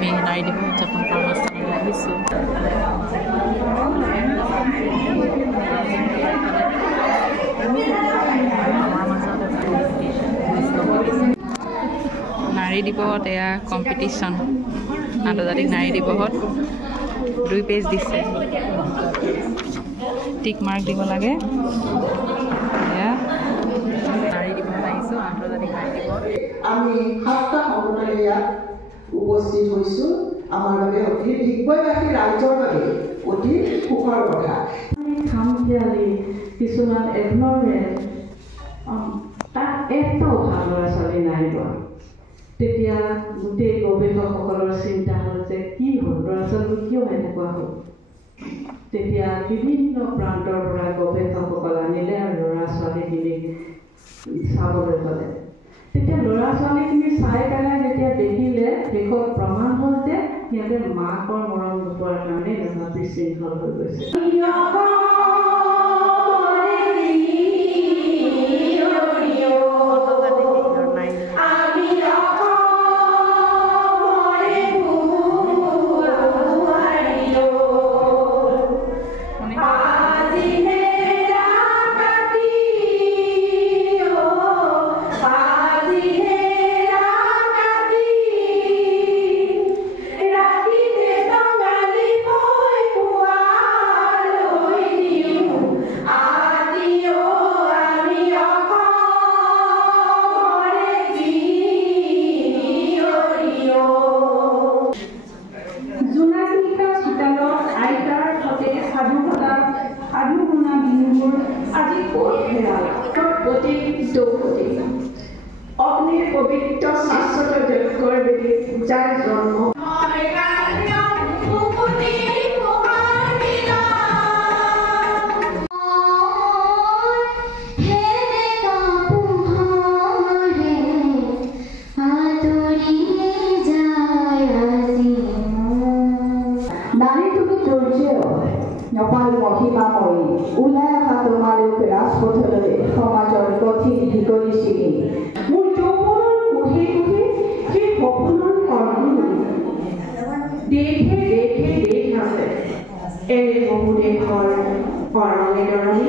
আমি নাৰী দিৱস উদযাপন কৰা অনুষ্ঠানলৈ আহিছোঁ। নাৰী দিৱসত এয়া কম্পিটিশ্যন, আন্তৰ্জাতিক নাৰী দিৱসত 2 পেজ দিছে, টিক মাৰ্ক দিব লাগে। এয়া নাৰী দিৱসত আহিছোঁ, আন্তৰ্জাতিক নাৰী দিৱস। আমি 7টা সংগঠনে ইয়াত উপস্থিত হৈছোঁ। আমাৰ বাবে অতি দিব্যবাসী ৰাইজৰ বাবে অতি সুখৰ কথা। খামখেয়ালি কিছুমান এগনৰেঞ্চ তাত এটাও ভাল ল'ৰা ছোৱালী নাই পোৱা। তেতিয়া গোটেই গৱেষকসকলৰ চিন্তা হ'ল যে কি হ'ল, ল'ৰা ছোৱালী কিয় এনেকুৱা হ'ল। তেতিয়া বিভিন্ন প্ৰান্তৰ পৰা গৱেষকসকল আনিলে আৰু ল'ৰা ছোৱালীখিনিক চাবলৈ গ'লে। তেতিয়া ল'ৰা ছোৱালীখিনি চাই পেলাই যেতিয়া দেখিলে, শেষত প্ৰমাণ হ'ল যে সিহঁতে মাকৰ মৰম নোপোৱাৰ কাৰণে এনেকুৱা বিশৃংখল হৈ গৈছে। অগ্নিৰ পবিত্ৰ শাশ্বত যজ্ঞৰ বেদী পূজাৰ জন্ম নাৰী তুমি দুৰ্য নপাল মহিমাময়ী ওলাই অহা তোমালোক ৰাজপথলৈ সমাজৰ কঠিন দীঘলী চিনি মোৰ যৌৱনৰ কোহে কোহে সেই সপোনৰ কৰ্মী দেশে দেশ আছে এনে বহু দেশৰ পৰমে দৰণী